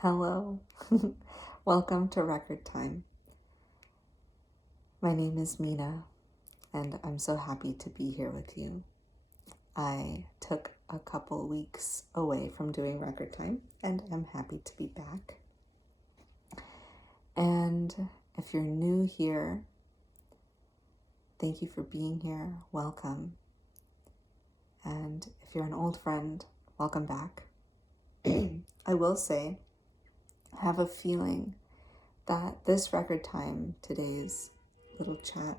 Hello. Welcome to Record Time. My name is Mina, and I'm so happy to be here with you. I took a couple weeks away from doing Record Time, and I'm happy to be back. And if you're new here, thank you for being here. Welcome. And if you're an old friend, welcome back. I will say, I have a feeling that this Record Time, today's little chat,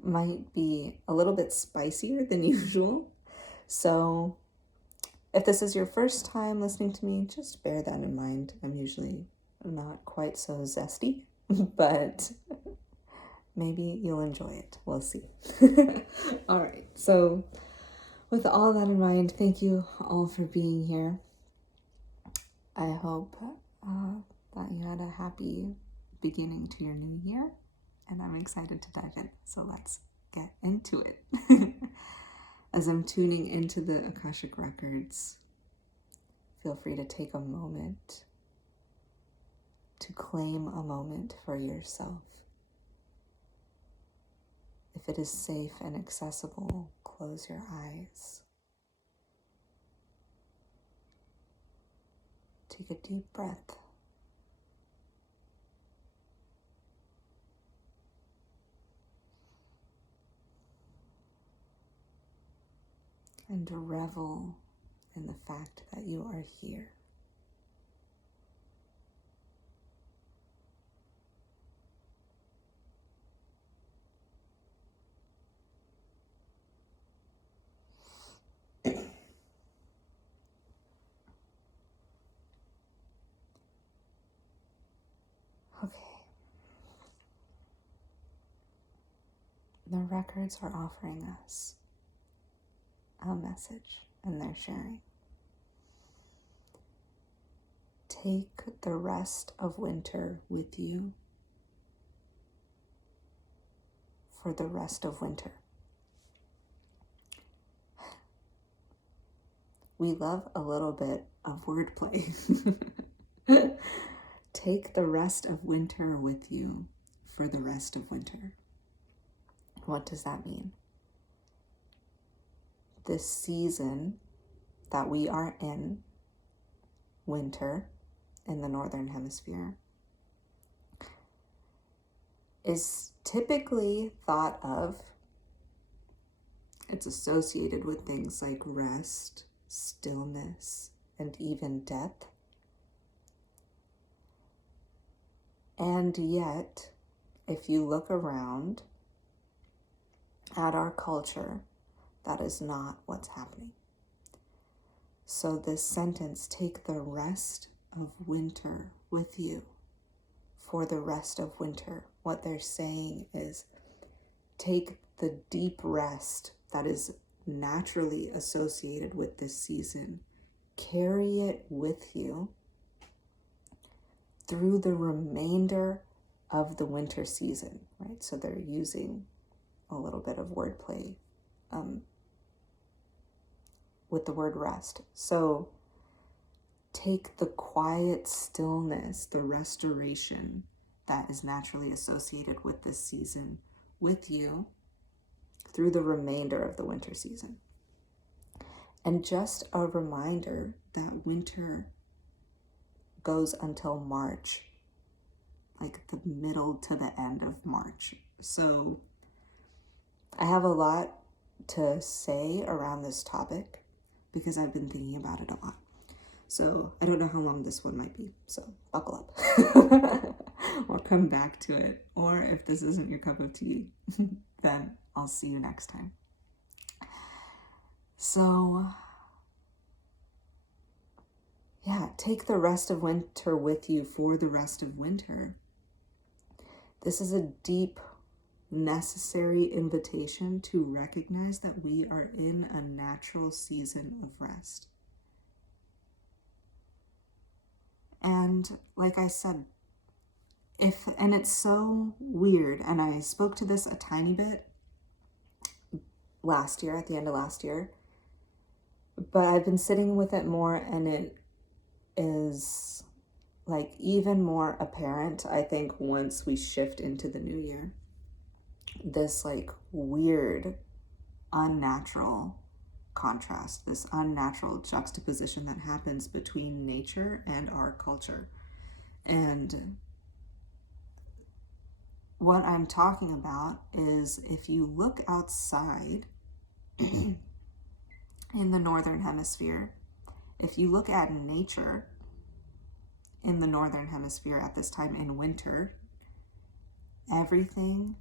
might be a little bit spicier than usual. So if this is your first time listening to me, just bear that in mind. I'm usually not quite so zesty, but maybe you'll enjoy it. We'll see. All right. So with all that in mind, thank you all for being here. I hope that you had a happy beginning to your new year, and I'm excited to dive in. So let's get into it. As I'm tuning into the Akashic Records, feel free to take a moment to claim a moment for yourself. If it is safe and accessible, close your eyes. Take a deep breath. And revel in the fact that you are here. Okay. The records are offering us a message, and they're sharing. Take the rest of winter with you for the rest of winter. We love a little bit of wordplay. Take the rest of winter with you for the rest of winter. What does that mean? This season that we are in, winter in the Northern Hemisphere, is typically thought of, it's associated with things like rest, stillness, and even death. And yet, if you look around at our culture, that is not what's happening. So this sentence, take the rest of winter with you for the rest of winter. What they're saying is take the deep rest that is naturally associated with this season, carry it with you through the remainder of the winter season, right? So they're using a little bit of wordplay with the word rest. So take the quiet stillness, the restoration that is naturally associated with this season with you through the remainder of the winter season. And just a reminder that winter goes until March, like the middle to the end of March. So I have a lot to say around this topic because I've been thinking about it a lot. So I don't know how long this one might be, so buckle up. Or come back to it. Or if this isn't your cup of tea, then I'll see you next time. So yeah, take the rest of winter with you for the rest of winter. This is a deep, necessary invitation to recognize that we are in a natural season of rest. And like I said, and it's so weird, and I spoke to this a tiny bit last year, at the end of last year, but I've been sitting with it more, and is like even more apparent, I think, once we shift into the new year. This like weird, unnatural contrast, this unnatural juxtaposition that happens between nature and our culture. And what I'm talking about is if you look outside in the northern hemisphere, if you look at nature in the northern hemisphere at this time in winter, everything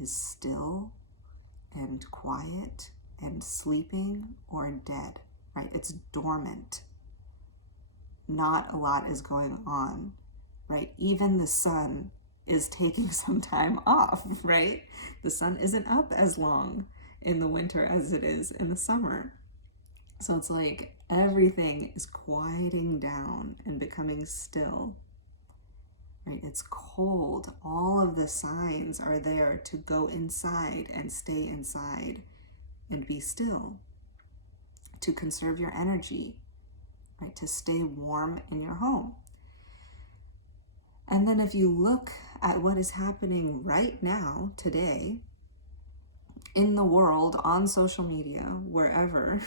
is still and quiet and sleeping or dead, right? It's dormant. Not a lot is going on, right? Even the sun is taking some time off, right? The sun isn't up as long in the winter as it is in the summer. So it's like everything is quieting down and becoming still, right? It's cold. All of the signs are there to go inside and stay inside and be still, to conserve your energy, right? To stay warm in your home. And then if you look at what is happening right now, today, in the world, on social media, wherever,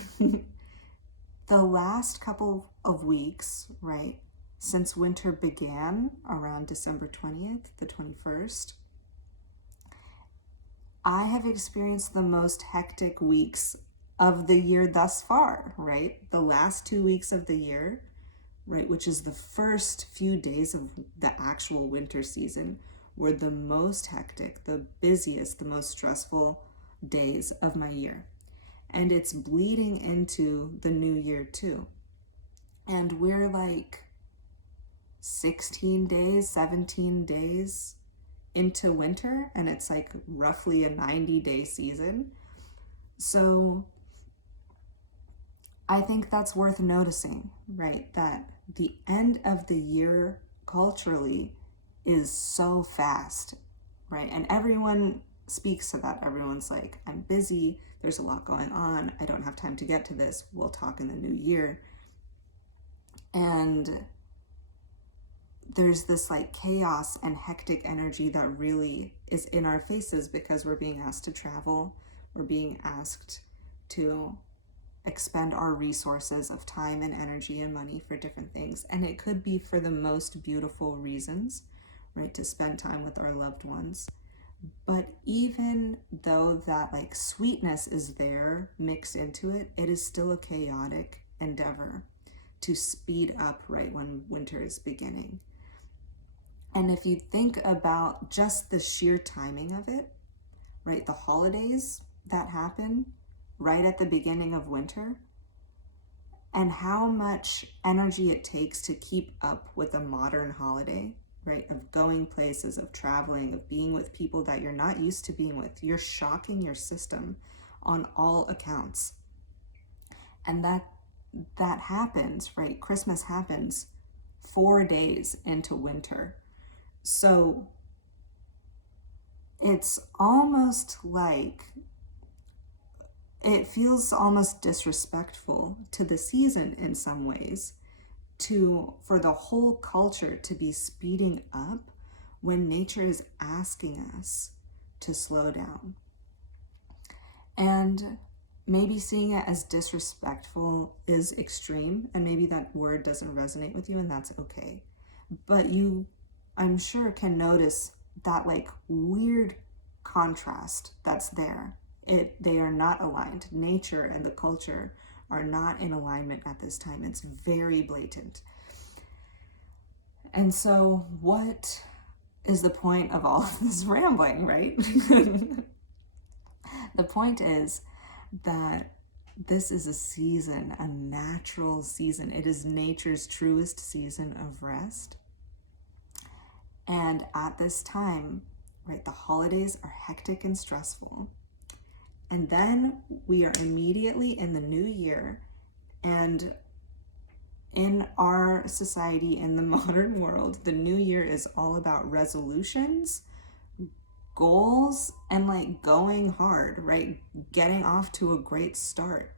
the last couple of weeks, right, since winter began around December 20th, the 21st, I have experienced the most hectic weeks of the year thus far, right? The last 2 weeks of the year, right, which is the first few days of the actual winter season, were the most hectic, the busiest, the most stressful days of my year. And it's bleeding into the new year too. And we're like 16 days, 17 days into winter, and it's like roughly a 90-day season. So I think that's worth noticing, right? That the end of the year culturally is so fast, right? And everyone speaks to that. Everyone's like, I'm busy, there's a lot going on, I don't have time to get to this, we'll talk in the new year. And there's this like chaos and hectic energy that really is in our faces because we're being asked to travel, we're being asked to expend our resources of time and energy and money for different things. And it could be for the most beautiful reasons, right? To spend time with our loved ones. But even though that like sweetness is there mixed into it, it is still a chaotic endeavor to speed up right when winter is beginning. And if you think about just the sheer timing of it, right? The holidays that happen right at the beginning of winter, and how much energy it takes to keep up with a modern holiday, right? Of going places, of traveling, of being with people that you're not used to being with. You're shocking your system on all accounts. And that happens, right? Christmas happens 4 days into winter. So it's almost like, it feels almost disrespectful to the season in some ways, for the whole culture to be speeding up when nature is asking us to slow down. And maybe seeing it as disrespectful is extreme, and maybe that word doesn't resonate with you, and that's okay. But you, I'm sure, can notice that like weird contrast that's there. They are not aligned. Nature and the culture are not in alignment at this time. It's very blatant. And so what is the point of all of this rambling, right? The point is that this is a season, a natural season. It is nature's truest season of rest. And at this time, right, the holidays are hectic and stressful. And then we are immediately in the new year, and in our society, in the modern world, the new year is all about resolutions, goals, and like going hard, right? Getting off to a great start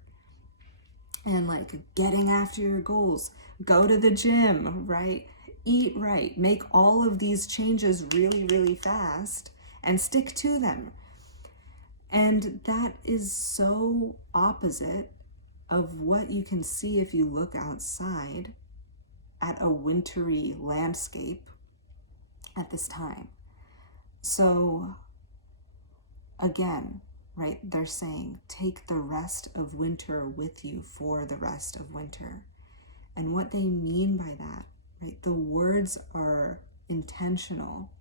and like getting after your goals, go to the gym, right? Eat right, make all of these changes really, really fast and stick to them. And that is so opposite of what you can see if you look outside at a wintry landscape at this time. So again, right, they're saying take the rest of winter with you for the rest of winter. And what they mean by that, right, the words are intentional.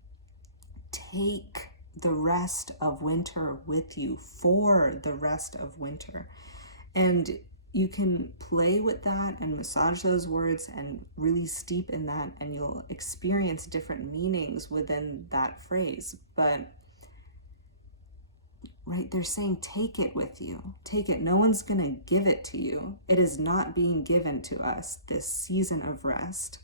Take the rest of winter with you for the rest of winter. And you can play with that and massage those words and really steep in that, and you'll experience different meanings within that phrase. But right, they're saying take it with you. Take it. No one's going to give it to you. It is not being given to us. This season of rest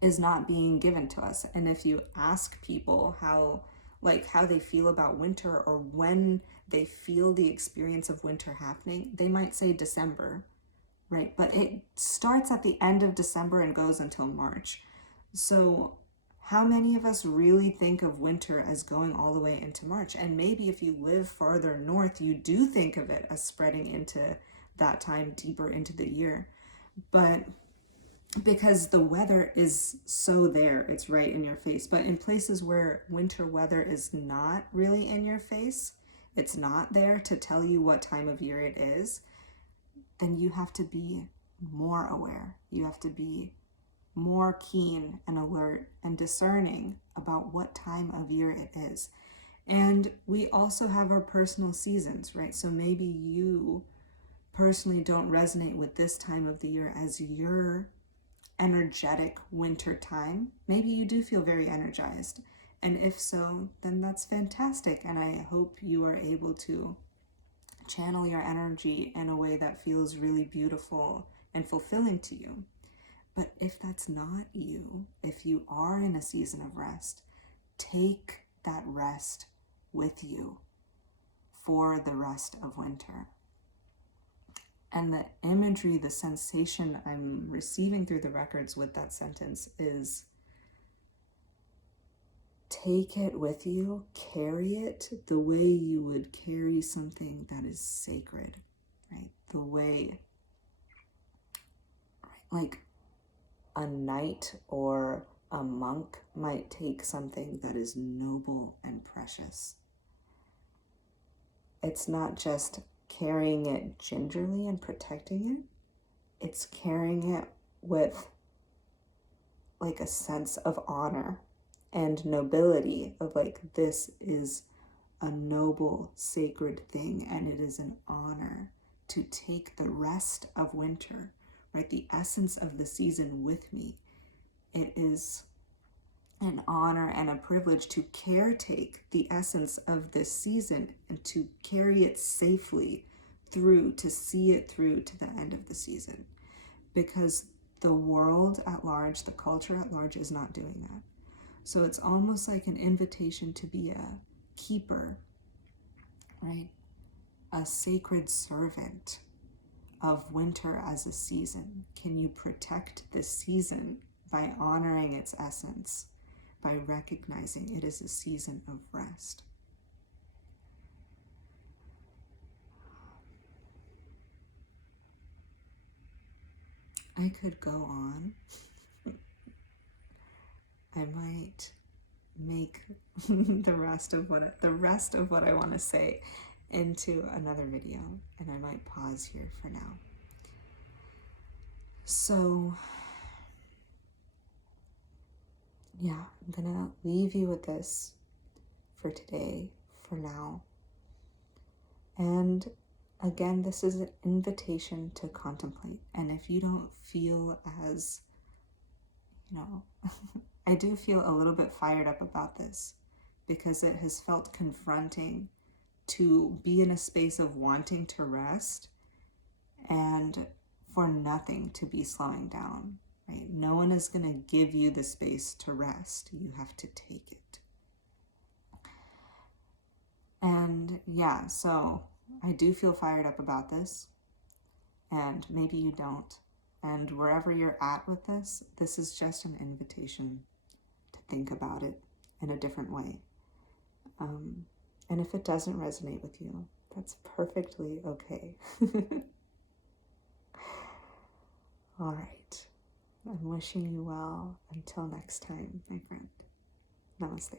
is not being given to us. And if you ask people how they feel about winter, or when they feel the experience of winter happening, they might say December, right? But it starts at the end of December and goes until March. So how many of us really think of winter as going all the way into March? And maybe if you live farther north, you do think of it as spreading into that time deeper into the year. But because the weather is so there, it's right in your face. But in places where winter weather is not really in your face, it's not there to tell you what time of year it is, then you have to be more aware. You have to be more keen and alert and discerning about what time of year it is. And we also have our personal seasons, right? So maybe you personally don't resonate with this time of the year as your energetic winter time. Maybe you do feel very energized. And if so, then that's fantastic. And I hope you are able to channel your energy in a way that feels really beautiful and fulfilling to you. But if that's not you, if you are in a season of rest, take that rest with you for the rest of winter. And the imagery, the sensation I'm receiving through the records with that sentence is take it with you, carry it the way you would carry something that is sacred, right? The way, right, like a knight or a monk might take something that is noble and precious. It's not just carrying it gingerly and protecting it, it's carrying it with like a sense of honor and nobility of like, this is a noble, sacred thing, and it is an honor to take the rest of winter, right? The essence of the season with me. It is an honor and a privilege to caretake the essence of this season and to carry it safely through, to see it through to the end of the season. Because the world at large, the culture at large is not doing that. So it's almost like an invitation to be a keeper, right? A sacred servant of winter as a season. Can you protect this season by honoring its essence, by recognizing it is a season of rest? I could go on. I might make the rest of what I want to say into another video, and I might pause here for now. So yeah, I'm gonna leave you with this for today, for now. And again, this is an invitation to contemplate. And if you don't feel as, I do feel a little bit fired up about this because it has felt confronting to be in a space of wanting to rest and for nothing to be slowing down, right? No one is going to give you the space to rest. You have to take it. And yeah, so I do feel fired up about this, and maybe you don't. And wherever you're at with this is just an invitation to think about it in a different way. And if it doesn't resonate with you, that's perfectly okay. All right. I'm wishing you well until next time, my friend. Namaste.